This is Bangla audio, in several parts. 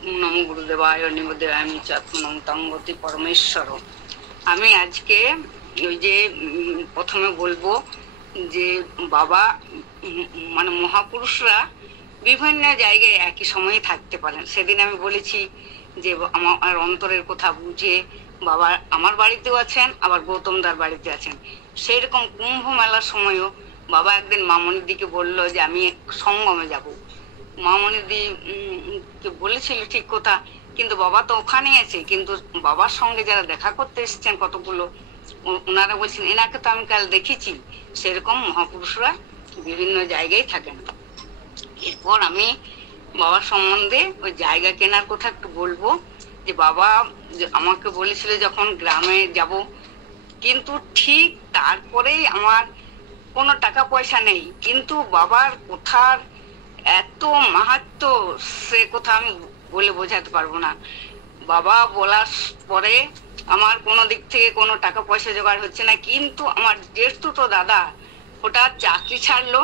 নম গুরুদেবায় নিমদেবায় চাত্মনম তঙ্গতি পরমেশ্বর। আমি আজকে ওই যে প্রথমে বলবো যে বাবা মানে মহাপুরুষরা বিভিন্ন জায়গায় একই সময়ে থাকতে পারেন। সেদিন আমি বলেছি যে আমার অন্তরের কথা বুঝে বাবা আমার বাড়িতেও আছেন, আবার গৌতমদার বাড়িতে আছেন। সেই রকম কুম্ভ মেলার সময়ও বাবা একদিন মামনির দিকে বললো যে আমি সঙ্গমে যাব। মামনিদি কে বলেছিল ঠিক কথা, কিন্তু বাবা তো ওখানেই আছে। কিন্তু বাবার সঙ্গে যারা দেখা করতে এসেছেন কতগুলো, ওনারা বলছেন এনাকে তো আমি কাল দেখেছি। সেরকম মহাপুরুষরা বিভিন্ন জায়গায় থাকেন। এরপর আমি বাবার সম্বন্ধে ওই জায়গা কেনার কথা একটু বলবো। যে বাবা আমাকে বলেছিল যখন গ্রামে যাব, কিন্তু ঠিক তারপরেই আমার কোনো টাকা পয়সা নেই, কিন্তু বাবার কথার এত মাহাত্ম্য সে কথা আমি বলে বোঝাতে পারবো না। বাবা বলার পরে আমার কোনো দিক থেকে কোনো টাকা পয়সা জোগাড় হচ্ছে না, কিন্তু আমার জ্যেষ্ঠতো দাদা ওটা চাকরি ছাড়লো,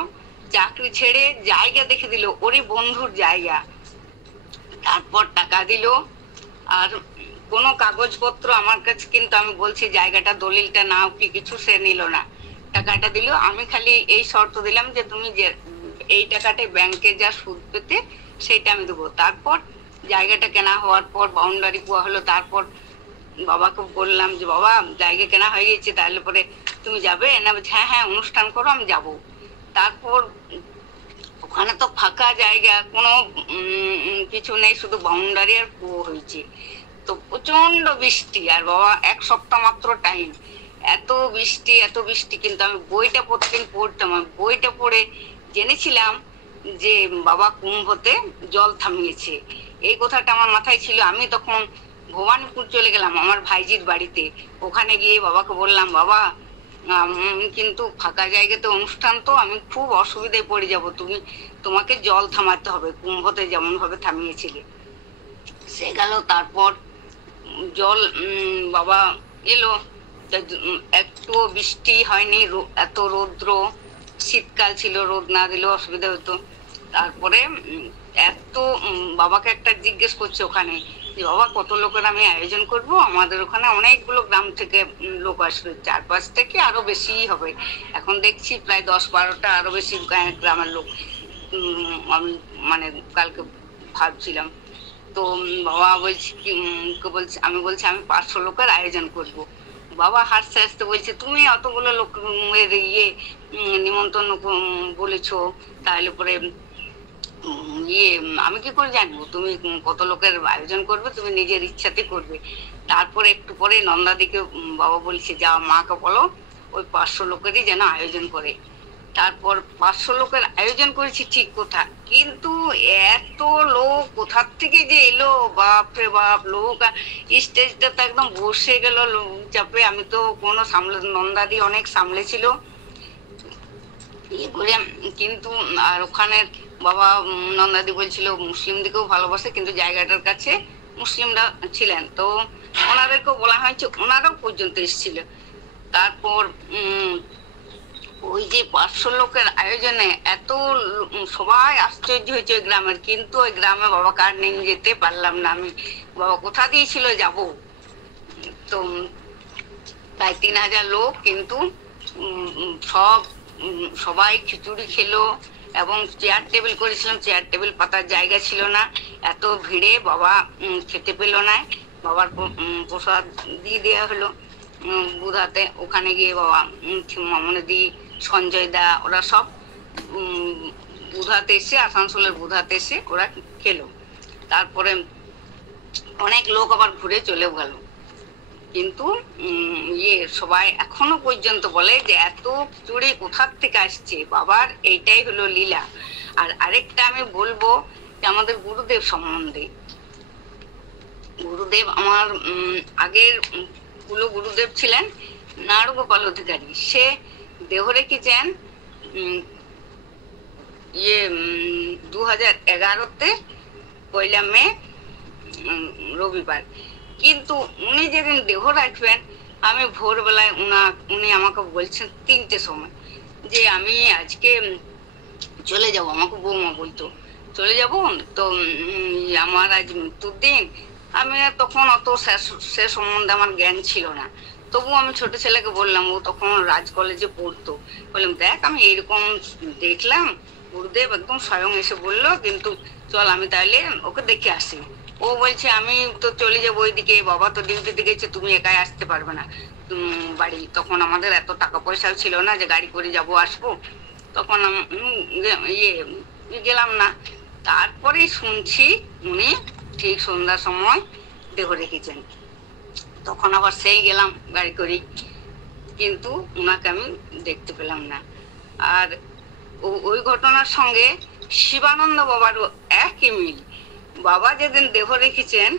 চাকরি ছেড়ে জায়গা দেখে দিল, ওরই বন্ধুর জায়গা। তারপর টাকা দিল, আর কোনো কাগজপত্র আমার কাছে, কিন্তু আমি বলছি জায়গাটা দলিলটা নাও কি কিছু, সে নিল না। টাকাটা দিল, আমি খালি এই শর্ত দিলাম যে তুমি যে এই টাকাটাই ব্যাংকে যা সুদ পেতে সেইটা আমি দেবো। তারপর জায়গাটা কেনা হওয়ার পর বাউন্ডারি পোয়া হলো। তারপর বাবাকে বললাম যে বাবা জায়গা কেনা হয়ে গেছে, তাহলে পরে তুমি যাবে না? হ্যাঁ হ্যাঁ অনুষ্ঠান করো, আমি যাব। তারপর ওখানে তো ফাঁকা জায়গা, কোনো কিছু নেই, শুধু বাউন্ডারি আর কুয়ো হয়েছে। তো প্রচন্ড বৃষ্টি, আর বাবা এক সপ্তাহ মাত্র টাইম। এত বৃষ্টি এত বৃষ্টি, কিন্তু আমি বইটা প্রতিদিন পড়তাম। আমি বইটা পড়ে জেনেছিলাম যে বাবা কুম্ভতে জল থামিয়েছে। এই কথাটা আমার মাথায় ছিল। আমি তখন ভবানীপুর চলে গেলাম আমার ভাইজির বাড়িতে। ওখানে গিয়ে বাবাকে বললাম বাবা কিন্তু ফাঁকা জায়গাতে অনুষ্ঠান, তো আমি খুব অসুবিধায় পড়ে যাব, তোমাকে জল থামাতে হবে কুম্ভতে যেমন ভাবে থামিয়েছিলে। সে গেল। তারপর জল বাবা এলো, একটুও বৃষ্টি হয়নি, এত রৌদ্র, শীতকাল ছিল, রোদ না দিলেও অসুবিধা হতো। তারপরে এত বাবাকে একটা জিজ্ঞেস করছে ওখানে যে বাবা কত লোকের আমি আয়োজন করব? আমাদের ওখানে অনেকগুলো গ্রাম থেকে লোক আসবে, 4-5 থেকে আরো বেশি হবে। এখন দেখছি প্রায় 10-12টা আরো বেশি গ্রামের লোক। আমি মানে কালকে ভাবছিলাম। তো বাবা বলছি বলছে, আমি বলছি আমি 500 লোকের আয়োজন করব। বাবা হাসতে হাসতে বলছে তুমি অতগুলো লোকের নিমন্ত্রণ বলেছো, তাহলে পরে আমি কি করে জানবো তুমি কত লোকের আয়োজন করবে? তুমি নিজের ইচ্ছাতে করবে। তারপরে একটু পরে নন্দাদিকে বাবা বলছে যা মাকে বলো ওই 500 লোকেরই যেন আয়োজন করে। তারপর 500 লোকের আয়োজন করেছি ঠিক কথা, কিন্তু এত লোক কোথার থেকে যে এলো, বাপরে বাপ! লোক স্টেজটা তো একদম বসে গেল চাপে। আমি তো কোনো নন্দাদি অনেক সামলেছিল করে, কিন্তু আর ওখানে বাবা নন্দাদি বলছিল মুসলিমদেরকেও ভালোবাসে, কিন্তু জায়গাটার কাছে মুসলিমরা ছিলেন, তো ওনাদেরকেও বলা হয়েছে, ওনারাও পর্যন্ত এসেছিল। তারপর ওই যে 500 লোকের আয়োজনে এত সবাই আশ্চর্য হয়েছে ওই গ্রামের, কিন্তু ওই গ্রামে বাবাকে আর নিয়ে যেতে পারলাম না। আমি বাবা কোথা দিয়েছিল যাব। তো প্রায় 3000 লোক, কিন্তু সবাই খিচুড়ি খেলো এবং চেয়ার টেবিল করেছিলাম, চেয়ার টেবিল পাতার জায়গা ছিল না। এত ভিড়ে বাবা খেতে পেল না। বাবার প্রসাদ দিয়ে দেওয়া হলো বুধাতে। ওখানে গিয়ে বাবা মামনিদি, সঞ্জয় দা, ওরা সব বুধাতে এসে, আসানসোলের বুধাতে এসে ওরা খেলো। তারপরে অনেক লোক আবার ঘুরে চলেও গেল। কিন্তু সবাই এখনো পর্যন্ত বলে যে এত খিচুড়ি কোথার থেকে আসছে, বাবার এইটাই হলো লীলা। আর আরেকটা আমি বলবো যে আমাদের গুরুদেব সম্বন্ধে। গুরুদেব আমার আগের কুলো গুরুদেব ছিলেন নারগোপাল অধিকারী। সে দেহ রেখেছেন 2011-তে 1 মে রবিবার। কিন্তু উনি যেদিন দেহ রাখবেন, আমি ভোরবেলায় উনি আমাকে বলছেন 3টের সময় যে আমি আজকে চলে যাব। আমাকে বৌমা বলতো চলে যাব, তো আমার আজ মৃত্যুর দিন। আমি তখন অত সে সম্বন্ধে আমার জ্ঞান ছিল না। তবু আমি ছোট ছেলেকে বললাম, ও তখন রাজ কলেজে পড়তো, বললাম দেখ আমি এরকম দেখলাম, গুরুদেব একদম স্বয়ং এসে বললো, কিন্তু চল আমি তাহলে ওকে দেখে আসি। ও বলছে আমি তো চলে যাবো ওইদিকে, বাবা তো ডিউটিতে গেছে, তুমি একাই আসতে পারবে না বাড়ি। তখন আমাদের এত টাকা পয়সাও ছিল না যে গাড়ি করে যাবো আসবো, তখন গেলাম না। তারপরে শুনছি উনি ঠিক সন্ধ্যার সময় দেহ রেখেছেন। তখন আবার সেই গেলাম গাড়ি করি, কিন্তু ওনাকে আমি দেখতে পেলাম না। আর ওই ঘটনার সঙ্গে শিবানন্দ বাবারও একই মিল। বাবা যেদিন দেহ রেখেছেন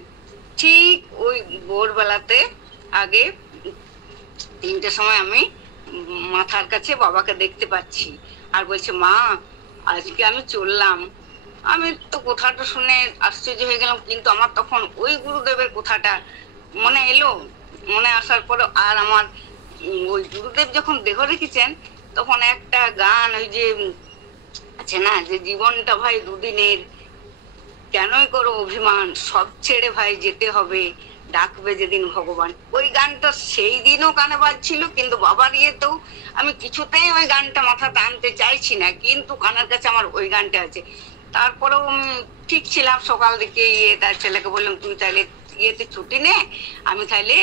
ঠিক ওই ভোরবেলাতে আগে 3টের সময় আমি মাথার কাছে বাবাকে দেখতে পাচ্ছি, আর বলছে মা আজকে আমি চললাম। আমি তো কথাটা শুনে আশ্চর্য হয়ে গেলাম, কিন্তু আমার তখন ওই গুরুদেবের কথাটা মনে এলো। মনে আসার পরে আর আমার ওই গুরুদেব যখন দেহ রেখেছেন তখন একটা গান ওই যে আছে না, যে জীবনটা ভাই দুদিনের, কেনই করো অভিমান, সব ছেড়ে ভাই যেতে হবে, ডাকবে যেদিন ভগবান। ওই গানটা সেই দিনও কানে বাজছিল, কিন্তু বাবার ইয়েতেও আমি কিছুতেই ওই গানটা মাথাটা আনতে চাইছি না, কিন্তু কানের কাছে আমার ওই গানটা আছে। তারপরেও আমি ঠিক ছিলাম, সকাল দিকে তার ছেলেকে বললাম তুই তাহলে ইয়েতে ছুটি নে, আমি তাহলে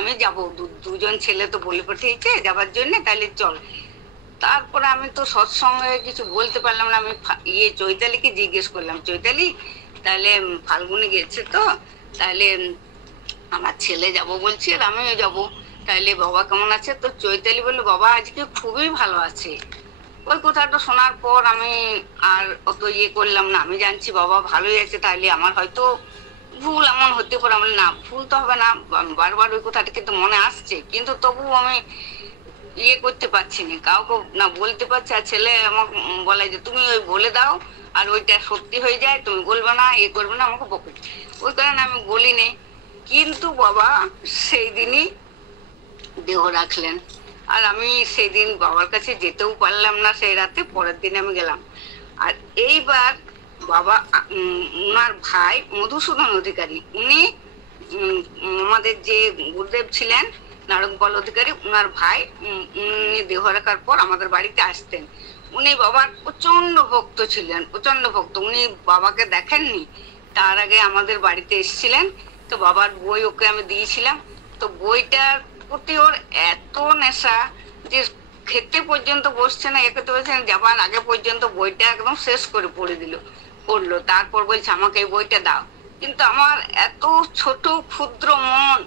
আমি যাবো, দুজন ছেলে তো বলে পাঠিয়েছে যাবার জন্য, তাহলে চল। তারপরে আমি তো সৎসঙ্গে কিছু বলতে পারলাম না। আমি চৈতালিকে জিজ্ঞেস করলাম, চৈতালি তাহলে ফাল্গুনি গেছে তো, তাহলে আমার ছেলে যাব বলছি আর আমিও যাবো, তাহলে বাবা কেমন আছে? তো চৈতালি বললো বাবা আজকে খুবই ভালো আছে। ওই কথাটা শোনার পর আমি আর অত করলাম না। আমি জানছি বাবা ভালোই আছে, তাহলে আমার হয়তো ভুল এমন হতে পারে। আমি না, ভুল তো হবে না, বারবার ওই কথাটা কিন্তু মনে আসছে, কিন্তু তবু আমি করতে পারছি না, কাউকে না বলতে পারছি। আর ছেলে আমাকে বলে যে তুমি ওই বলে দাও, আর ওইটা সত্যি হয়ে যায়, তুমি বলবে না, করবে না, আমাকে বকে। ওই কারণে আমি বলিনি। কিন্তু বাবা সেই দিনই দেহ রাখলেন, আর আমি সেই দিন বাবার কাছে যেতেও পারলাম না সেই রাতে। পরের দিন আমি গেলাম। আর এইবার বাবা ওনার ভাই মধুসূদন অধিকারী, উনি আমাদের যে গুরুদেব ছিলেন নারকপাল অধিকারী, উনার ভাই, উনি দেহ রাখার পর আমাদের বাড়িতে আসতেন। উনি বাবার প্রচন্ড ভক্ত ছিলেন, প্রচন্ড ভক্ত। উনি বাবাকে দেখেননি, তার আগে আমাদের বাড়িতে এসেছিলেন। তো বাবার বই ওকে আমি দিয়েছিলাম, তো বইটার প্রতি ওর এত নেশা যে খেতে পর্যন্ত বসছে না, একে তো বলছেন যাবার আগে পর্যন্ত বইটা একদম শেষ করে পড়লো। তারপর বলছে আমাকে এই বইটা দাও। কিন্তু আমার এত ছোট ক্ষুদ্র মন,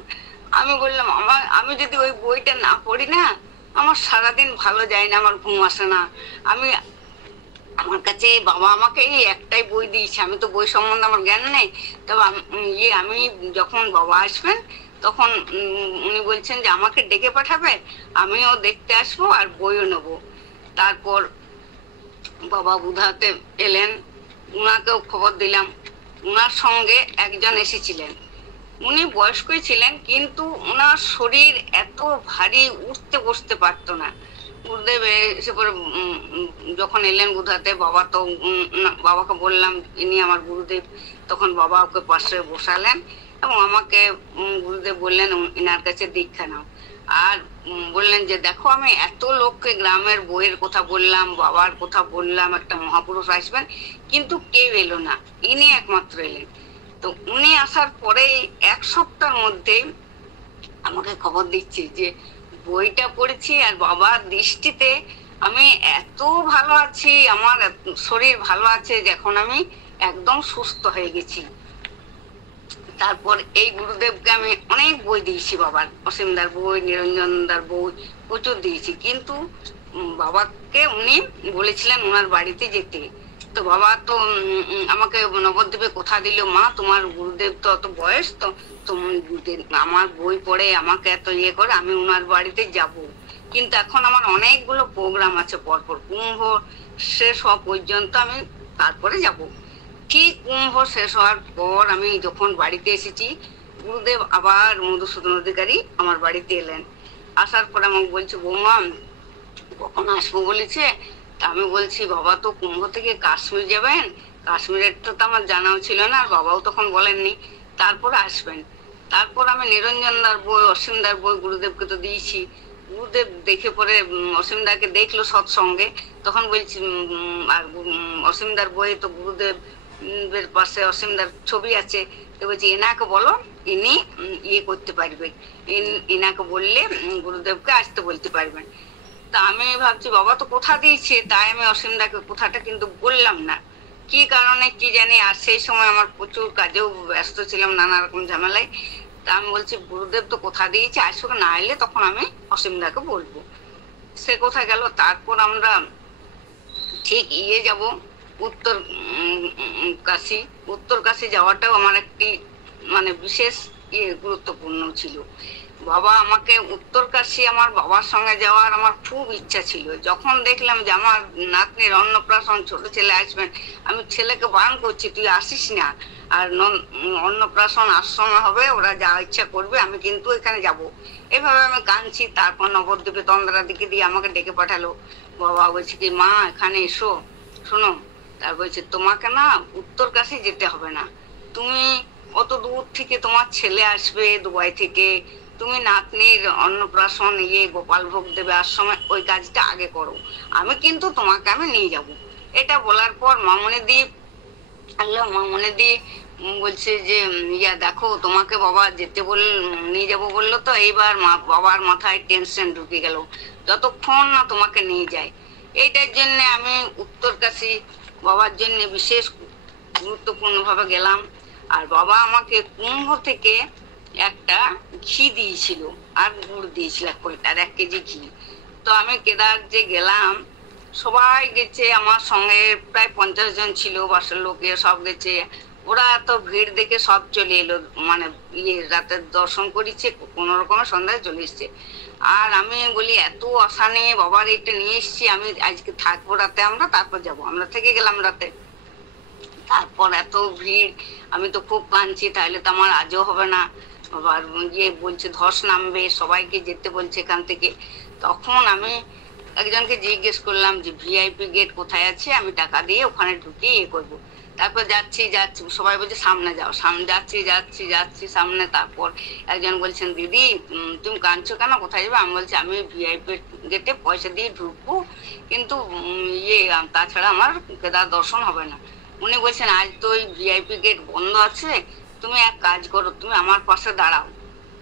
আমি বললাম আমি যদি ওই বইটা না পড়ি না, আমার সারাদিন ভালো যায় না, আমার ঘুম আসে না। আমার কাছে বাবা আমাকে এই একটাই বই দিয়েছে, আমি তো বই সম্বন্ধে আমার জ্ঞান নেই। তবে আমি যখন বাবা আসবেন তখন উনি বলছেন যে আমাকে ডেকে পাঠাবে, আমিও দেখতে আসবো আর বইও নেবো। তারপর বাবা বুধাতে এলেন, উনাকেও খবর দিলাম। উনার সঙ্গে একজন এসেছিলেন, উনি বয়স্কই ছিলেন, কিন্তু ওনার শরীর এত ভারী, উঠতে বসতে পারতো না। গুরুদেব এসে পরে যখন এলেন বুধাতে, বাবাকে বললাম ইনি আমার গুরুদেব। তখন বাবা ওকে পাশে বসালেন এবং আমাকে গুরুদেব বললেন ইনার কাছে দীক্ষা নাও। আর বললেন যে দেখো আমি এত লোককে গ্রামের বইয়ের কথা বললাম, বাবার কথা বললাম, একটা মহাপুরুষ আসবেন, কিন্তু কেউ এলো না, ইনি একমাত্র এলেন। তো উনি আসার পরে 1 সপ্তাহের মধ্যে আমাকে খবর দিচ্ছি যে বইটা পড়েছি, আর বাবার দৃষ্টিতে আমি এত ভালো আছি, আমার শরীর ভালো আছে যে এখন আমি একদম সুস্থ হয়ে গেছি। তারপর এই গুরুদেবকে আমি অনেক বই দিয়েছি, বাবার অসীমদার বই, নিরঞ্জনদার বই প্রচুর দিয়েছি, কিন্তু বাবাকে উনি বলেছিলেন ওনার বাড়িতে যেতে। তো বাবা তো আমাকে নবদ্বীপে কথা দিল, মা তোমার গুরুদেব তো অত বয়স, তো আমার বই পড়ে আমাকে এত করে, আমি ওনার বাড়িতে যাব। কিন্তু এখন আমার অনেকগুলো প্রোগ্রাম আছে পরপর, কুম্ভ শেষ হওয়া পর্যন্ত আমি তারপরে যাব। ঠিক কুম্ভ শেষ হওয়ার পর আমি যখন বাড়িতে এসেছি, গুরুদেব আবার মধুসূদন অধিকারী আমার বাড়িতে এলেন। আসার পর আমাকে বলছে বৌমা কখন আসবো বলেছে। তা আমি বলছি বাবা তো কুম্ভ থেকে কাশ্মীর যাবেন, কাশ্মীরের তো আমার জানাও ছিল না, আর বাবাও তখন বলেননি। তারপরে আসবেন। তারপর আমি নিরঞ্জনদার বই, অসীমদার বই গুরুদেবকে তো দিয়েছি। গুরুদেব দেখে পরে অসীমদাকে দেখলো সৎসঙ্গে, তখন বলছি আর অসীমদার বইয়ে তো গুরুদেব এর পাশে অসীমদার ছবি আছে, তো বলছি এনাকে বলো, ইনি ইয়ে করতে পারবে, ইনাকে বললে গুরুদেবকে আসতে বলতে পারবেন। তা আমি ভাবছি বাবা তো কথা দিয়েছে, তাই আমি অসীমদাকে কথাটা কিন্তু বললাম না, কি কারণে কি জানি। আর সেই সময় আমার প্রচুর কাজেও ব্যস্ত ছিলাম, নানা রকম ঝামেলায়। তা আমি বলছি গুরুদেব তো কথা দিয়েছে, আসুক, না এলে তখন আমি অসীমদাকে বলবো। সে কথা গেল। তারপর আমরা ঠিক ইয়ে যাব উত্তর কাশী। উত্তর কাশী যাওয়াটাও আমার একটি মানে বিশেষ গুরুত্বপূর্ণ ছিল। বাবা আমাকে উত্তর কাশী আমার বাবার সঙ্গে যাওয়ার আমার খুব ইচ্ছা ছিল। যখন দেখলাম যে আমার নাতনির অন্নপ্রাশন, ছোট ছেলে আসবেন, আমি ছেলেকে বারণ করছি তুই আসিস না, আর অন্নপ্রাশন আশ্রমে হবে, ওরা যা ইচ্ছা করবে, আমি কিন্তু এখানে যাব। এভাবে আমি কাঁদছি। তারপর নবদ্বীপে তন্দ্রা দিকে দিয়ে আমাকে ডেকে পাঠালো। বাবা বলছে কি মা এখানে এসো, শোনো। তার বলছে তোমাকে না উত্তর কাশী যেতে হবে না, তুমি অত দূর থেকে তোমার ছেলে আসবে দুবাই থেকে, তুমি নাতনির অন্নপ্রাশন গোপাল ভোগ দেবে আশ্রমে, ওই কাজটা আগে করো, আমি কিন্তু তোমাকে আমি নিয়ে যাব। এটা বলার পর মামনিদি মামনিদি বলছে যে ইয়া দেখো তোমাকে বাবা যেতে নিয়ে যাব বললো, তো এইবার বাবার মাথায় টেনশন ঢুকে গেল যতক্ষণ না তোমাকে নিয়ে যায়। এইটার জন্য আমি উত্তর কাশী বাবার জন্য বিশেষ গুরুত্বপূর্ণ ভাবে গেলাম। আর বাবা আমাকে কুম্ভ থেকে একটা ঘি দিয়েছিল, আর গুড় দিয়েছিল 1 কেজি ঘি। তো আমি কেদার যে গেলাম, সবাই গেছে আমার সঙ্গে, প্রায় 50 জন ছিল, বাসার লোকে সব গেছে। ওরা এত ভিড় দেখে সব চলে এলো, মানে রাতের দর্শন করেছে, কোনো রকমের সন্ধ্যায় চলে এসছে। আর আমি বলি এত আশা নিয়ে বাবার এটা নিয়ে এসছি, আমি আজকে থাকবো রাতে, আমরা তারপর যাবো। আমরা থেকে গেলাম রাতে। তারপর এত ভিড়, আমি তো খুব কাঁদছি, তাহলে তো আমার আজও হবে না। আবার বলছে ধস নামবে, সবাইকে যেতে বলছে এখান থেকে। তখন আমি একজনকে জিজ্ঞেস করলাম যে ভিআইপি গেট কোথায় আছে, আমি টাকা দিয়ে ওখানে ঢুকে করবো। তারপর যাচ্ছি, সবাই বলছে সামনে যাও, সামনে যাচ্ছি সামনে। তারপর একজন বলছেন দিদি তুমি কাঁদছো কেন, কোথায় যাবে? আমি বলছি আমি ভিআইপি গেটে পয়সা দিয়ে ঢুকবো, কিন্তু তাছাড়া আমার কেদার দর্শন হবে না। উনি বলছেন আজ তো ওই ভিআইপি গেট বন্ধ আছে, তুমি এক কাজ করো, তুমি আমার পাশে দাঁড়াও,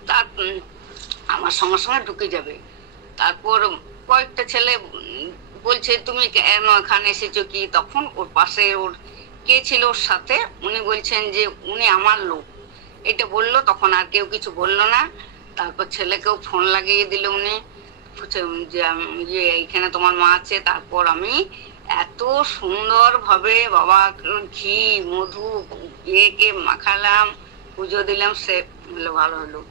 তার আমার সঙ্গে সঙ্গে ঢুকে যাবে। তারপর কয়েকটা ছেলে বলছে তুমি কেন এখানে এসেছো কি? তখন ওর পাশে ওর কে ছিল ওর সাথে, উনি বলছেন যে উনি আমার লোক, এটা বললো। তখন আর কেউ কিছু বললো না। তারপর ছেলেকেও ফোন লাগিয়ে দিল উনি, যে এইখানে তোমার মা আছে। তারপর আমি এত সুন্দর ভাবে বাবা ঘি মধু কে মাখালাম, পুজো দিলাম, সে ভালো হলো।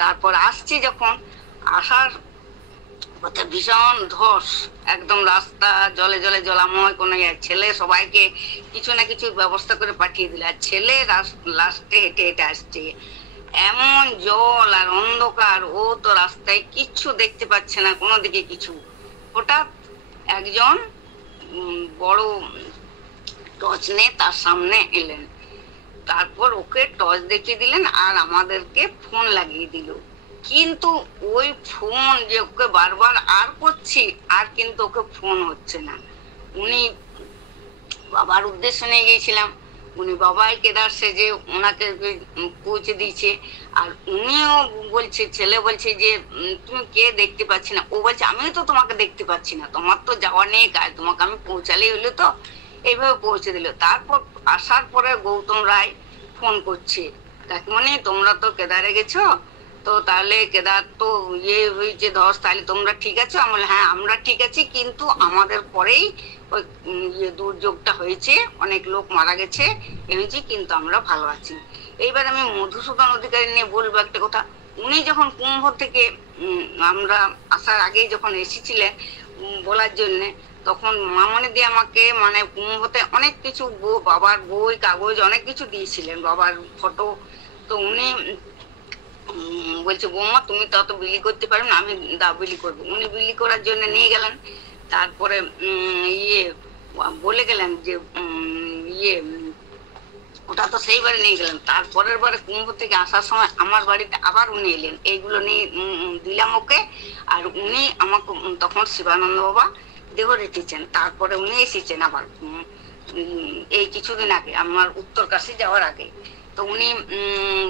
তারপর আসছি, যখন আসার পথে ভীষণ ধস, একদম রাস্তা জলে জলে জলাময়, কোনো ছেলে সবাইকে কিছু না কিছু ব্যবস্থা করে পাঠিয়ে দিল, আর ছেলে লাস্টে হেঁটে হেঁটে আসছে। এমন জল আর অন্ধকার, ও তো রাস্তায় কিচ্ছু দেখতে পাচ্ছে না কোনো দিকে কিছু। হঠাৎ একজন বড় টর্চ নিয়ে তার সামনে এলেন। তারপর ওকে টর্চ দেখিয়ে দিলেন আর আমাদেরকে ফোন লাগিয়ে দিল। কিন্তু ওই ফোন যে ওকে বারবার আর করছি, আর কিন্তু ওকে ফোন হচ্ছে না। উনি বাবার উদ্দেশ্য নিয়ে গিয়েছিলাম, উনি বাবাই কেদার সেজে ওনাকে পৌঁছে দিয়েছে। আর উনিও বলছে, ছেলে বলছে যে তুমি কে, দেখতে পাচ্ছি না। ও বলছে আমিও তো তোমাকে দেখতে পাচ্ছি না, তোমার তো যাওয়া নেই কাজ, তোমাকে আমি পৌঁছালেই হলো। তো এইভাবে পৌঁছে দিল। তারপর আসার পরে গৌতম রায় ফোন করছে, কাকিমণি তোমরা তো কেদারে গেছো, তো তাহলে কেদার তো হয়েছে ধস, তাহলে তোমরা ঠিক আছো? আমি বলি হ্যাঁ আমরা ঠিক আছি, কিন্তু আমাদের পরেই ওই দুর্যোগটা হয়েছে, অনেক লোক মারা গেছে এনেছি, কিন্তু আমরা ভালো আছি। এইবার আমি মধুসূদন অধিকারী নিয়ে বলবো একটা কথা। উনি যখন কুম্ভ থেকে আমরা আসার আগেই যখন এসেছিলেন বলার জন্যে, তখন মামনি দিয়ে আমাকে মানে কুম্ভতে অনেক কিছু বাবার বই কাগজ অনেক কিছু দিয়েছিলেন, বাবার ফটো। তো উনি বলছে বৌমা তুমি তো অত বিলি করতে পারো না, আমি বিলি করবো। উনি বিলি করার জন্য নিয়ে গেলেন। তারপরে বলে গেলেন যে ইয়ে ওটা তো সেইবারে নিয়ে গেলেন। তারপরের বারে কুম্ভ থেকে আসার সময় আমার বাড়িতে আবার উনি এলেন, এইগুলো নিয়ে দিলাম ওকে। আর উনি আমাকে তখন শিবানন্দ বাবা দেহ রেখেছেন, তারপরে উনি এসেছেন আবার এই কিছুদিন আগে, আমার উত্তরকাশী যাওয়ার আগে। তো উনি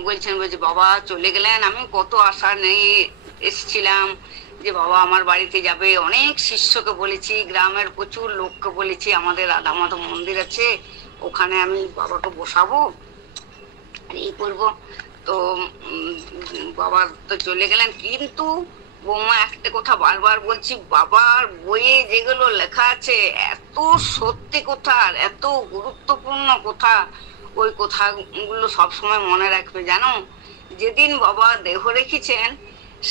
বলছেন যে বাবা চলে গেলেন, আমি কত আশা নিয়ে এসেছিলাম যে বাবা আমার বাড়িতে যাবে। অনেক শিষ্যকে বলেছি, গ্রামের প্রচুর লোককে বলেছি, আমাদের রাধা মাধব মন্দির আছে, ওখানে আমি বাবাকে বসাবো আর এই করবো। তো বাবা তো চলে গেলেন। কিন্তু বৌমা একটা কথা বারবার বলছি, বাবার বইয়ে যেগুলো লেখা আছে এত সত্যি কথা, এত গুরুত্বপূর্ণ কথা, ওই কথাগুলো সবসময় মনে রাখবে। জানো, যেদিন বাবা দেহ রেখেছেন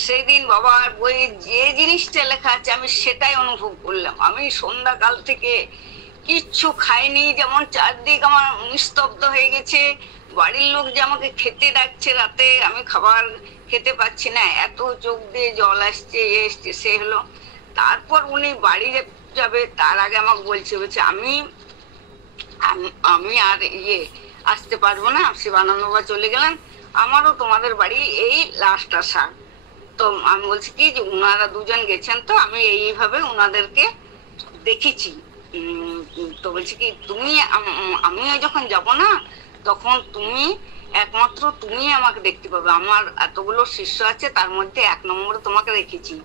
সেদিন বাবার বইয়ে যে জিনিসটা লেখা আছে আমি সেটাই অনুভব করলাম। আমি সন্ধ্যাকাল থেকে কিচ্ছু খাইনি, যেমন চারদিক আমার নিস্তব্ধ হয়ে গেছে। বাড়ির লোক যে আমাকে খেতে ডাকছে রাতে, আমি খাবার খেতে পাচ্ছি না, এত চোখ দিয়ে জল আসছে, এসছে সে হলো। তারপর উনি বাড়ি যাবে তার আগে আমাকে বলছে আমি আমি আর আসতে পারবো না, শিবানন্দ বাবা চলে গেলেন, আমারও তোমাদের বাড়ি এই লাস্ট আসা। তো আমি বলছি কি যে উনারা দুজন গেছেন, তো আমি এইভাবে উনাদেরকে দেখেছি। তো বলছি কি তুমি আমিও যখন যাব না তখন তুমি একমাত্র তুমি আমাকে দেখতে পাবে, আমার এতগুলো শিষ্য আছে তার মধ্যে 1 নম্বরে তোমাকে রেখেছি।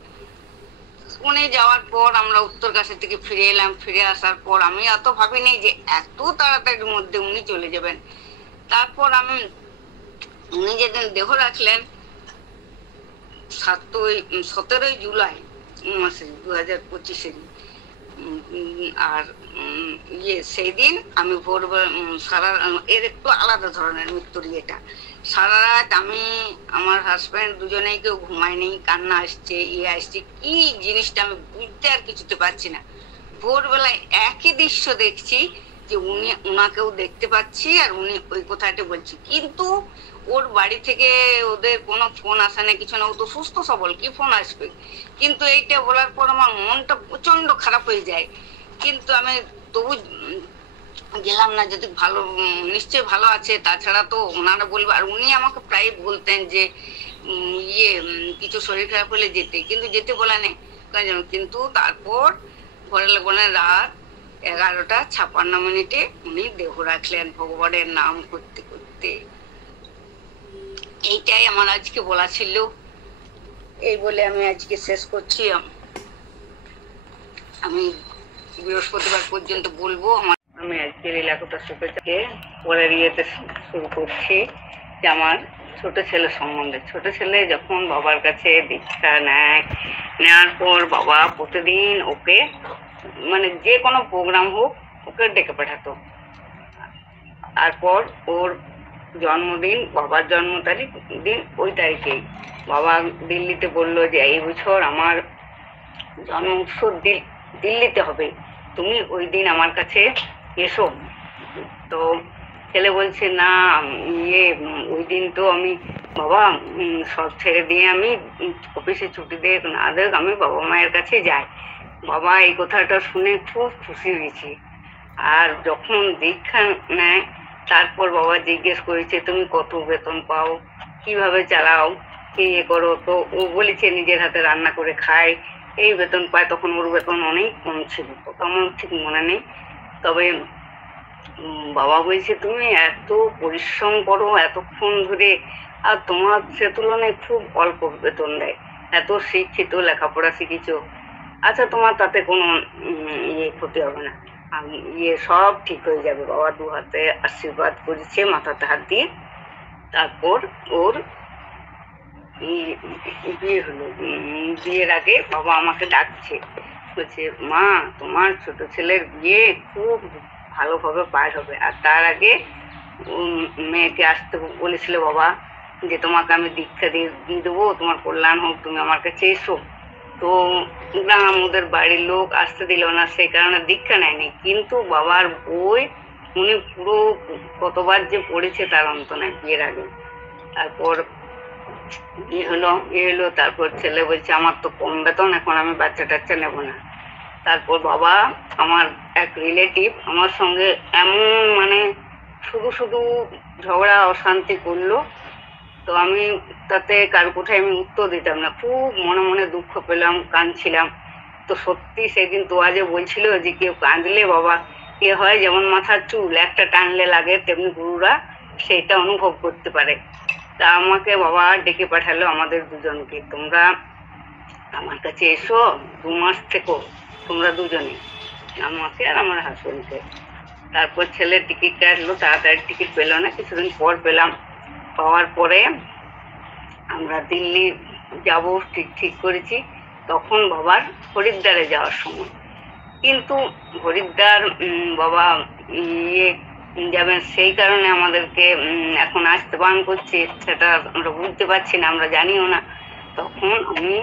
উনি যাওয়ার পর আমরা উত্তরকাশী থেকে ফিরে এলাম। ফিরে আসার পর আমি অত ভাবিনি যে এত তাড়াতাড়ির মধ্যে উনি চলে যাবেন। তারপর উনি যেদিন দেহ রাখলেন 17 জুলাই মাসে 2025 আর সেই দিন আমি ভোরবেলা সারা, এর একটু আলাদা ধরনের মৃত্যুর ইয়েটা, সারা রাত আমি আমার হাজব্যান্ড দুজনেই কেউ ঘুমায়নি, কান্না আসছে, আসছে, কি জিনিসটা আমি বুঝতে আর কিছুতে পারছি না। ভোরবেলায় একই দৃশ্য দেখছি যে উনাকেও দেখতে পাচ্ছি আর উনি ওই কথাটা বলছি। কিন্তু ওর বাড়ি থেকে ওদের কোনো ফোন আসে না, কিছু না, ও তো সুস্থ সবল, কি ফোন আসবে। কিন্তু এইটা বলার পর আমার মনটা প্রচন্ড খারাপ হয়ে যায়। কিন্তু আমি তবু গেলাম না, যদি ভালো নিশ্চয় ভালো আছে, তাছাড়া তো ওনারা বলবে। আর উনি আমাকে প্রায় বলতেন যে কিছু শরীর খারাপ হলে যেতে, কিন্তু যেতে বলে নেই। কিন্তু তারপর ঘরে বলেন রাত 11:56 উনি দেহ রাখলেন ভগবানের নাম করতে করতে। এইটাই আমার আজকে বলা ছিল, এই বলে আমি আজকে শেষ করছি। আমি বৃহস্পতিবার পর্যন্ত বলবো। আমি আজকের এলাকাটা সুখে পরের ইয়েতে শুরু করছি যে আমার ছোট ছেলে সম্বন্ধে। ছোট ছেলে যখন বাবার কাছে দীক্ষা নেওয়ার পর বাবা প্রতিদিন ওকে মানে যে কোনো প্রোগ্রাম হোক ওকে ডেকে পাঠাতো। তারপর ওর জন্মদিন, বাবার জন্ম তারিখ দিন ওই তারিখেই বাবা দিল্লিতে বললো যে এই বছর আমার জন্ম উৎসব দিল্লিতে হবে, তুমি ওই দিন আমার কাছে এসো। তো ছেলে বলছে না, ওই দিন তো আমি বাবা সব ছেড়ে দিয়ে আমি অফিসে ছুটি দেখ না দেখ আমি বাবা মায়ের কাছে যাই। বাবা এই কথাটা শুনে খুব খুশি হয়েছে। আর যখন দীক্ষা নেয় তারপর বাবা জিজ্ঞেস করেছে তুমি কত বেতন পাও, কিভাবে চালাও, কি করো। তো ও বলেছে নিজের হাতে রান্না করে খায়, এই বেতন পায়। তখন ওর বেতন অনেক কম ছিল, আমার ঠিক মনে নেই। তবে বাবা বলছে তুমি এত পরিশ্রম করো এতক্ষণ ধরে, আর তোমার সে তুলনায় খুব অল্প বেতন দেয়, এত শিক্ষিত, লেখাপড়া শিখেছ, আচ্ছা তোমার তাতে কোনো ক্ষতি হবে না, সব ঠিক হয়ে যাবে। বাবা 2 হাতে আশীর্বাদ করেছে, মাথাতে হাত দিয়ে। তারপর ওর বিয়ে হলো। বিয়ের আগে বাবা আমাকে ডাকছে, বলছে মা তোমার ছোট ছেলের বিয়ে খুব ভালোভাবে পার হবে। আর তার আগে মেয়েকে আসতে বলেছিল বাবা যে তোমাকে আমি দীক্ষা দিয়ে দেবো, তোমার কল্যাণ হোক, তুমি আমার কাছে এসো। তো গ্রাম ওদের বাড়ির লোক আসতে দিল না, সেই কারণে দীক্ষা নেয়নি। কিন্তু বাবার বই উনি পুরো কতবার যে পড়েছে তার অন্ত নাই বিয়ের আগে। তারপর এলো তারপর ছেলে বলছে আমার তো কম বেতন, এখন আমি বাচ্চা টাচ্চা নেবো না। তারপর বাবা আমার এক রিলেটিভ আমার সঙ্গে এমন মানে শুধু শুধু ঝগড়া অশান্তি করলো, তো আমি তাতে কার কোথায় আমি উত্তর দিতাম না, খুব মনে মনে দুঃখ পেলাম, কাঁদছিলাম। তো সত্যি সেদিন তোয়াজে বলছিল যে কেউ কাঁদলে বাবা এ হয় যেমন মাথার চুল একটা টানলে লাগে, তেমনি গুরুরা সেটা অনুভব করতে পারে। তা আমাকে বাবা ডেকে পাঠালো আমাদের দুজনকে, তোমরা আমার কাছে এসো, 2 মাস থেকো তোমরা দুজনে, আমাকে আর আমার হাজবেন্ডকে। তারপর ছেলের টিকিট কাটলো, তাড়াতাড়ি টিকিট পেলো না, কিছুদিন পর পেলাম। পাওয়ার পরে আমরা দিল্লি যাব ঠিক করেছি। তখন বাবার হরিদ্বারে যাওয়ার সময়, কিন্তু হরিদ্বার বাবা ইয়ে যাবেন সেই কারণে আমাদেরকে এখন আসতে বারণ করছে, সেটা আমরা বুঝতে পারছি না, আমরা জানিও না। তখন আমি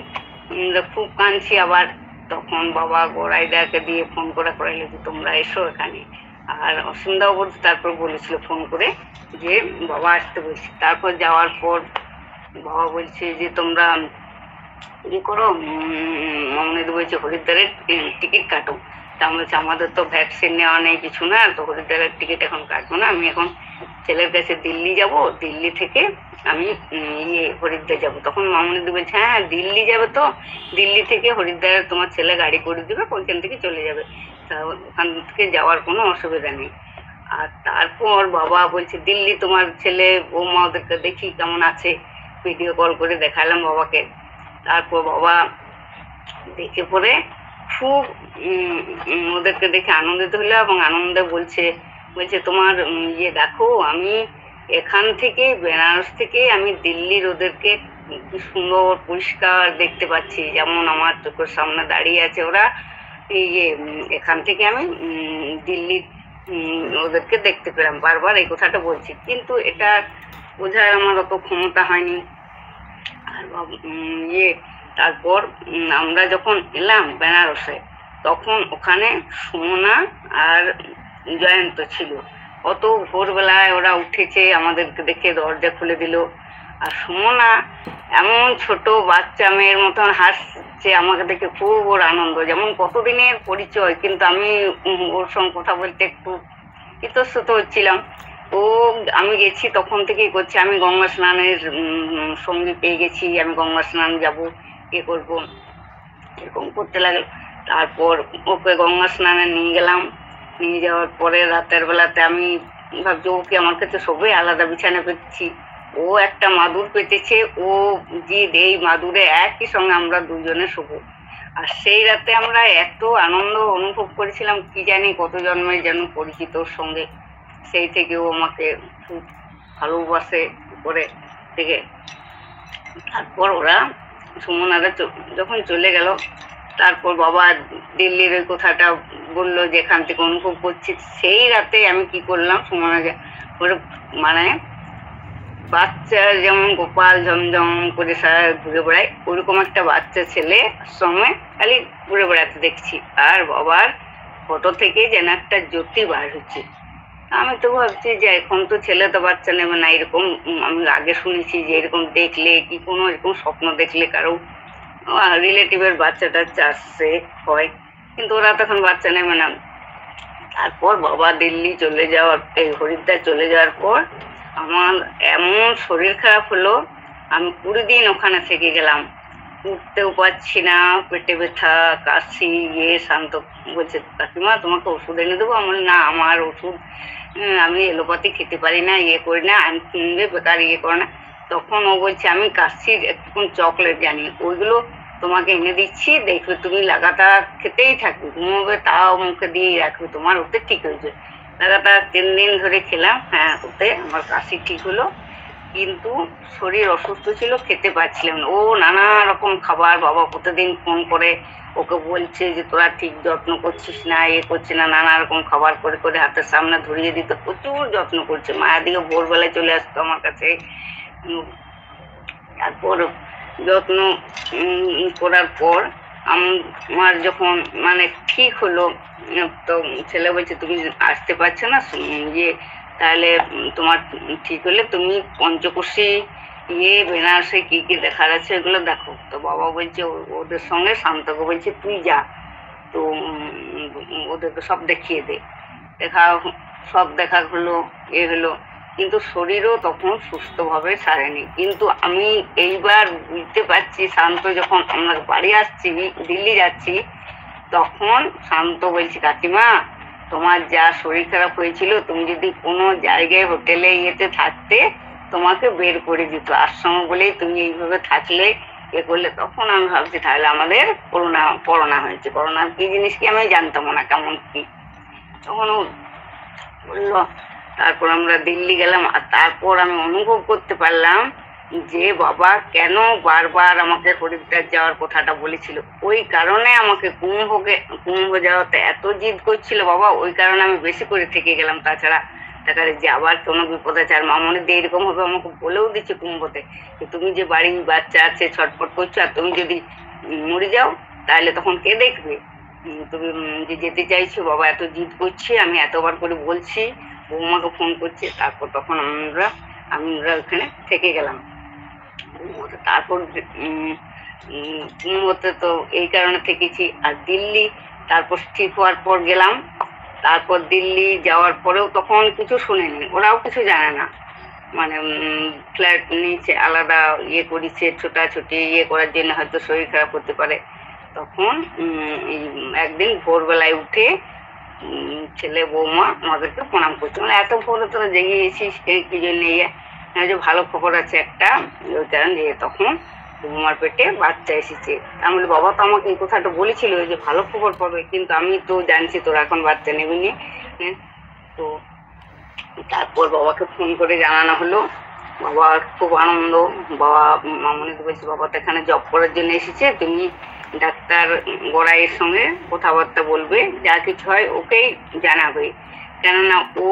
খুব কাঁদছি আবার। তখন বাবা গোড়াইদাকে দিয়ে ফোন করাইলো যে তোমরা এসো এখানে। আর অসুবিধাও বলতে তারপর বলেছিল ফোন করে যে বাবা আসতে বলছি। তারপর যাওয়ার পর বাবা বলছে যে তোমরা ইয়ে করো, মামনিদি বলছে হরিদ্বারের টিকিট কাটো। তা আমরা বলছি আমাদের তো ভ্যাকসিন নেওয়া নেই, কিছু না, তো হরিদ্বারের টিকিট এখন কাটবো না, আমি এখন ছেলের কাছে দিল্লি যাব, দিল্লি থেকে আমি হরিদ্বার যাব। তখন মামনিদি বলছে হ্যাঁ দিল্লি যাবে, তো দিল্লি থেকে হরিদ্বারে তোমার ছেলে গাড়ি করে দেবে, ওইখান থেকে চলে যাবে, তা ওখান থেকে যাওয়ার কোনো অসুবিধা নেই। আর তারপর বাবা বলছে দিল্লি তোমার ছেলে বৌমা ওদেরকে দেখি কেমন আছে, ভিডিও কল করে দেখালাম বাবাকে। তারপর বাবা দেখে পরে খুব ওদেরকে দেখে আনন্দিত হলো এবং আনন্দে বলছে তোমার দেখো আমি এখান থেকে বেনারস থেকে আমি দিল্লির ওদেরকে কি সুন্দর পরিষ্কার দেখতে পাচ্ছি, যেমন আমার চোখের সামনে দাঁড়িয়ে আছে ওরা, এখান থেকে আমি দিল্লির ওদেরকে দেখতে পেলাম। বারবার এই কথাটা বলছি, কিন্তু এটা বোঝার আমার অত ক্ষমতা হয়নি। আর তারপর আমরা যখন এলাম বেনারসে, তখন ওখানে সুমনা আর জয়ন্ত ছিল। অত ভোরবেলায় ওরা উঠেছে, আমাদেরকে দেখে দরজা খুলে দিল। আর সুমনা এমন ছোট বাচ্চা মেয়ের মতন হাসছে, আমাকে দেখে খুব ওর আনন্দ, যেমন কতদিনের পরিচয়, কিন্তু আমি ওর সঙ্গে কথা বলতে একটু ইতস্তত হচ্ছিলাম। ও আমি গেছি তখন থেকেই করছে আমি গঙ্গা স্নানের সঙ্গী পেয়ে গেছি, আমি গঙ্গা স্নান যাবো, করবো, এরকম করতে লাগলো। তারপর ওকে গঙ্গা স্নানে নিয়ে গেলাম। নিয়ে যাওয়ার পরে রাতের বেলাতে আমি ভাবছি ওকে আমার কাছে সবাই আলাদা বিছানা পেতেছি, ও একটা মাদুর পেতেছে, ও এই মাদুরে একই সঙ্গে আমরা দুজনে শোবো। আর সেই রাতে আমরা এত আনন্দ অনুভব করেছিলাম, কি জানি কত জন্মের যেন পরিচিত ওর সঙ্গে। সেই থেকে ও আমাকে খুব ভালোবাসে করে থেকে। তারপর ওরা সুমনারা যখন চলে গেল, তারপর বাবা দিল্লির ওই কথাটা বললো যেখান থেকে অনুভব করছি। সেই রাতে আমি কি করলাম, সুমনাকে মানে বাচ্চা যেমন গোপাল ঝমঝম করে সারা ঘুরে বেড়ায়, ওরকম একটা বাচ্চা ছেলে সঙ্গে খালি ঘুরে বেড়াতে দেখছি। আর বাবার ফটো থেকে যেন একটা জ্যোতি বার হচ্ছে। আমি তো ভাবছি যে এখন তো ছেলে তো বাচ্চা নেবে না, এরকম আমি আগে শুনেছি যে এরকম দেখলে কি কোনো এরকম স্বপ্ন দেখলে কারো রিলেটিভের বাচ্চা টাচ্চা আসছে হয়, কিন্তু ওরা তখন বাচ্চা নেবে না। তারপর বাবা দিল্লি চলে যাওয়ার, এই হরিদ্বার চলে যাওয়ার পর আমার এমন শরীর খারাপ হলো, আমি 20 দিন ওখানে থেকে গেলাম, উঠতেও পারছি না, পেটে ব্যথা, কাশি। শান্ত বলছে কাকিমা তোমাকে ওষুধ এনে দেবো। আমার না, আমার ওষুধ আমি এলোপাতি খেতে পারি না, করি না, কিনবে বেকার করে না। তখন ও বলছে আমি কাশির একটু চকলেট জানি, ওইগুলো তোমাকে এনে দিচ্ছি, দেখবে তুমি লাগাতার খেতেই থাকবে, ঘুমোবে তাও মুখে দিয়েই রাখবে, তোমার ওতে ঠিক হয়েছে। লাগাতার 3 দিন ধরে খেলাম, হ্যাঁ ওতে আমার কাশি ঠিক হলো, কিন্তু শরীর অসুস্থ ছিল, খেতে পারছিলাম না। ও নানা রকম খাবার, বাবা প্রতিদিন ফোন করে ওকে বলছে যে তোরা ঠিক যত্ন করছিস না, করছে না, নানা রকম খাবার করে করে হাতের সামনে ধরিয়ে দিত, প্রচুর যত্ন করছে। মায়া দিকে ভোরবেলায় চলে আসতো আমার কাছে। তারপর যত্ন করার পর আমার যখন মানে ঠিক হলো, তো ছেলে বলছে তুমি আসতে পারছো না, তাহলে তোমার ঠিক হলে তুমি পঞ্চকোশী বেনারসে কি কি দেখার আছে এগুলো দেখো। তো বাবা বলছে ওদের সঙ্গে শান্তকে বলছে তুই যা। তো ওদেরকে সব দেখিয়ে দে। সব দেখা হলো, হলো, কিন্তু শরীরও তখন সুস্থভাবে সারেনি। কিন্তু আমি এইবার বুঝতে পারছি, শান্ত যখন আমরা বাড়ি আসছি, দিল্লি যাচ্ছি, তখন শান্ত বলছি, কাকিমা তোমার যা শরীর খারাপ হয়েছিল, তুমি যদি কোনো জায়গায় হোটেলে ইয়েতে থাকতে, তোমাকে বের করে দিত। আশ্রম বলেই তুমি এইভাবে থাকলে, করলে। তখন আমি ভাবছি তাহলে আমাদের করোনা হয়েছে। করোনা কি জিনিস কি আমি জানতাম না, কেমন কি। তখন বললো, তারপর আমরা দিল্লি গেলাম। আর তারপর আমি অনুভব করতে পারলাম যে বাবা কেন বারবার আমাকে হরিদ্বার যাওয়ার কথাটা বলেছিল। ওই কারণে আমাকে কুম্ভ যাওয়াতে এত জিদ করছিল বাবা, ওই কারণে আমি বেশি করে থেকে গেলাম। তাছাড়া দেখা যে আবার কোনো বিপদ আছে। আর মামনি দিয়ে এরকম ভাবে আমাকে বলেও দিচ্ছে কুম্ভতে, তুমি যে বাড়ি বাচ্চা আছে ছটফট করছো, আর তুমি যদি মরে যাও তাহলে তখন কে দেখবে। তুমি যে যেতে চাইছো, বাবা এত জিদ করছে, আমি এতবার করে বলছি, বৌমাকে ফোন করছে। তারপর তখন আমরা ওখানে থেকে গেলাম। তারপর কুম্ভতে তো এই কারণে থেকেছি। আর দিল্লি তারপর ঠিক হওয়ার পর গেলাম। তারপর দিল্লি যাওয়ার পরেও তখন কিছু শুনেনি, ওরাও কিছু জানে না। মানে ফ্ল্যাট নিচে আলাদা করেছে, ছোটাছুটি করার জন্য হয়তো শরীর খারাপ হতে পারে। তখন একদিন ভোরবেলায় উঠে ছেলে বৌমা আমাদেরকে প্রণাম করছে, মানে এত ভোরে তোরা জেগে গেছিস কি জন্য, যে ভালো খবর আছে একটা, ওই কারণে তখন বৌমার পেটে বাচ্চা এসেছে। আমি বলি, বাবা তো আমাকে এই কথাটা বলেছিল যে ভালো খবর পাবে, কিন্তু আমি তো জানছি তোরা এখন বাচ্চা নেবি নি। তো তারপর বাবাকে ফোন করে জানানো হলো। বাবা খুব আনন্দ। বাবা মামনিকে বলছি, বাবা তো এখানে জব করার জন্য এসেছে, তুমি ডাক্তার গড়াইয়ের সঙ্গে কথাবার্তা বলবে, যা কিছু হয় ওকেই জানাবে, কেননা ও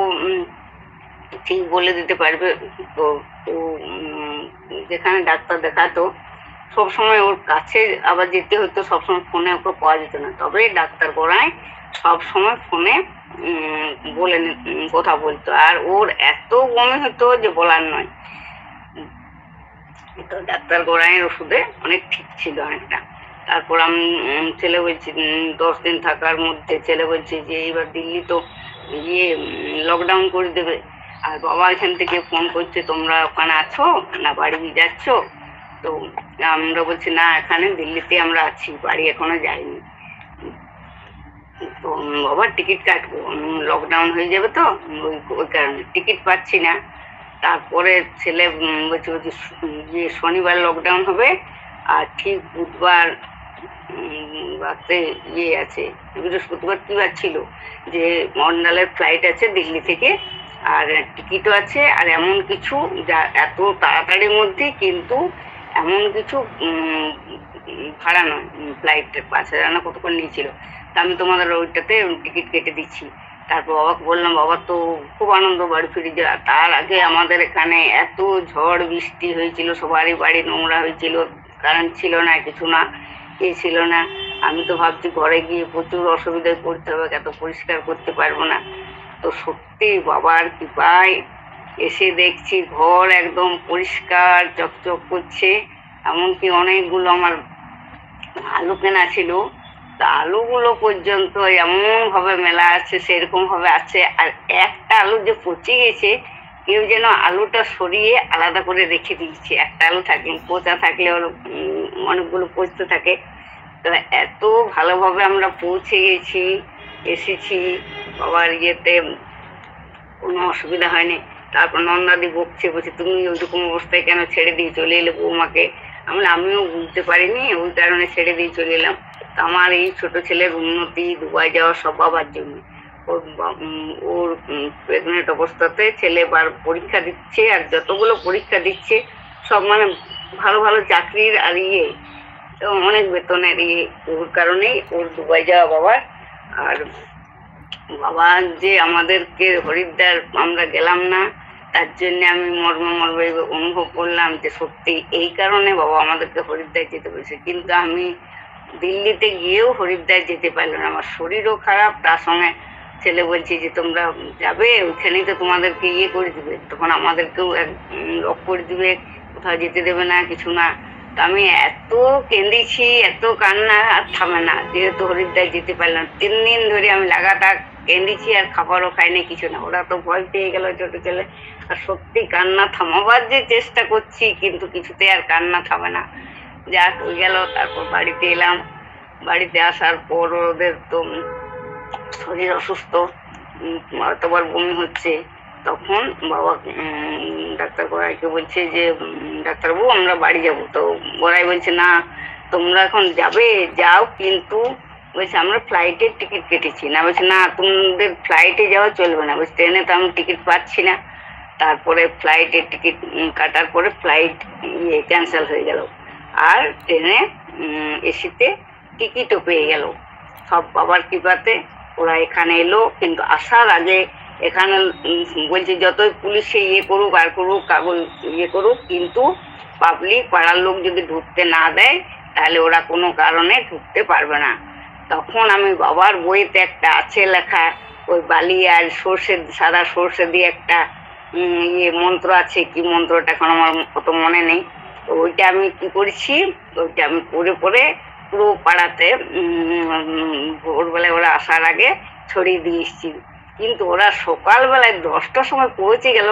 ঠিক বলে দিতে পারবে। তো ও যেখানে ডাক্তার দেখাতো সবসময় ওর কাছে আবার যেতে হতো, সবসময় ফোনে ওকে পাওয়া যেত না। তবে ডাক্তার গড়াই সবসময় ফোনে বলে কথা বলতো। আর ওর এত বমি হতো যে বলার নয়। তো ডাক্তার গড়াইয়ের ওষুধে অনেক ঠিক ছিল অনেকটা। তারপর আমি ছেলে বলছি 10 দিন থাকার মধ্যে ছেলে বলছে যে এইবার দিল্লি তো লকডাউন করে দেবে। আর বাবা এখান থেকে ফোন করছে, তোমরা ওখানে আছো না বাড়ি যাচ্ছ? তো আমরা বলছি না, এখানে দিল্লিতে আমরা আছি, বাড়ি এখনো যাইনি। তো বাবা টিকিট কাটবো, লকডাউন হয়ে যাবে তো, ওই কারণে টিকিট পাচ্ছি না। তারপরে ছেলে বলছে শনিবার লকডাউন হবে, আর ঠিক বুধবার রাতে আছে, বৃহস্পতিবার কি বার ছিল, যে মন্ডালের ফ্লাইট আছে দিল্লি থেকে, আর টিকিটও আছে। আর এমন কিছু যা এত তাড়াতাড়ির মধ্যে, কিন্তু এমন কিছু ভাড়া নয়, ফ্লাইটে 5,000 না কতক্ষণ নিয়েছিল। তা আমি তোমাদের ওইটাতে টিকিট কেটে দিচ্ছি। তারপর বাবাকে বললাম, বাবা তো খুব আনন্দ বাড়ি ফিরে যাওয়া। তার আগে আমাদের এখানে এত ঝড় বৃষ্টি হয়েছিল, সবারই বাড়ি নোংরা হয়েছিল, কারেন্ট ছিল না, কিছু না, ছিল না। আমি তো ভাবছি ঘরে গিয়ে প্রচুর অসুবিধায় পড়তে হবে, এত পরিষ্কার করতে পারবো না। তো সত্যি বাবার কৃপায় এসে দেখছি ঘর একদম পরিষ্কার চকচক করছে। এমনকি অনেকগুলো আমার আলু কেনা ছিল, তা আলুগুলো পর্যন্ত এমনভাবে মেলা আছে, সেরকমভাবে আছে। আর একটা আলু যে পচে গেছে, কেউ যেন আলুটা সরিয়ে আলাদা করে রেখে দিয়েছে। একটা আলু থাকলে, পচা থাকলে অনেকগুলো পচতে থাকে। তো এত ভালোভাবে আমরা পৌঁছে গেছি, এসেছি, বাবার কোনো অসুবিধা হয়নি। তারপর নন্দাদি বকছে, বলছে তুমি ওইরকম অবস্থায় কেন ছেড়ে দিয়ে চলে এলে বৌমাকে। আমিও বুঝতে পারিনি, ওই কারণে ছেড়ে দিয়ে চলে এলাম। তো আমার এই ছোট ছেলের উন্নতি, দুবাই যাওয়া সব বাবার জন্য। ওর প্রেগনেন্ট অবস্থাতে ছেলে বার পরীক্ষা দিচ্ছে, আর যতগুলো পরীক্ষা দিচ্ছে সব মানে ভালো ভালো চাকরির, আর অনেক বেতনের। ওর কারণেই ওর দুবাই যাওয়া বাবার। আর বাবা যে আমাদেরকে হরিদ্বার আমরা গেলাম না, তার জন্য আমি মর্মে অনুভব করলাম যে সত্যি এই কারণে বাবা আমাদেরকে হরিদ্বার যেতে বলেছে। কিন্তু আমি দিল্লিতে গিয়েও হরিদ্বার যেতে পারলাম না, আমার শরীরও খারাপ। তার সঙ্গে ছেলে বলছে যে তোমরা যাবে, ওইখানেই তো তোমাদেরকে করে দিবে, তখন আমাদেরকেও লক করে দিবে, কোথাও যেতে দেবে না, কিছু না। তো আমি এত কেঁদেছি, এত কান্না আর থামে না, যেহেতু হরিদ্বার যেতে পারলাম। 3 দিন ধরে আমি লাগাতার কেঁদেছি, আর খাবারও খাইনি, কিছু না। ওরা তো ভয় পেয়ে গেল ছোট ছেলে, আর সত্যি কান্না থামাবার যে চেষ্টা করছি, কিন্তু কিছুতে আর কান্না থামে না। যা হয়ে গেল, তারপর বাড়িতে এলাম। বাড়িতে আসার পর ওদের তো শরীর অসুস্থ, অতবার বমি হচ্ছে। তখন বাবা ডাক্তার গোড়াইকে বলছে যে ডাক্তারবাবু আমরা বাড়ি যাব। তো গোড়াই বলছে না, তোমরা এখন যাবে, যাও, কিন্তু বলছে আমরা ফ্লাইটের টিকিট কেটেছি। না, বলছে না, তোমাদের ফ্লাইটে যাওয়া চলবে না। বলছে ট্রেনে তো আমি টিকিট পাচ্ছি না। তারপরে ফ্লাইটের টিকিট কাটার পরে ফ্লাইট ক্যান্সেল হয়ে গেল, আর ট্রেনে এসিতে টিকিটও পেয়ে গেল। সব বাবার কৃপাতে ওরা এখানে এলো। কিন্তু আসার আগে এখানে বলছে যতই পুলিশে করুক আর করুক, কাগজ করুক, কিন্তু পাবলিক পাড়ার লোক যদি ঢুকতে না দেয়, তাহলে ওরা কোনো কারণে ঢুকতে পারবে না। তখন আমি বাবার বইতে একটা আছে লেখা, ওই বালি আর সর্ষে, সাদা সর্ষে দিয়ে একটা মন্ত্র আছে, কি মন্ত্রটা এখন আমার অত মনে নেই। তো ওইটা আমি কি করেছি, ওইটা আমি পড়ে পুরো পাড়াতে ভোরবেলায় ওরা আসার আগে ছড়িয়ে দিয়ে এসেছি। কিন্তু ওরা সকালবেলায় 10টার সময় পৌঁছে গেল,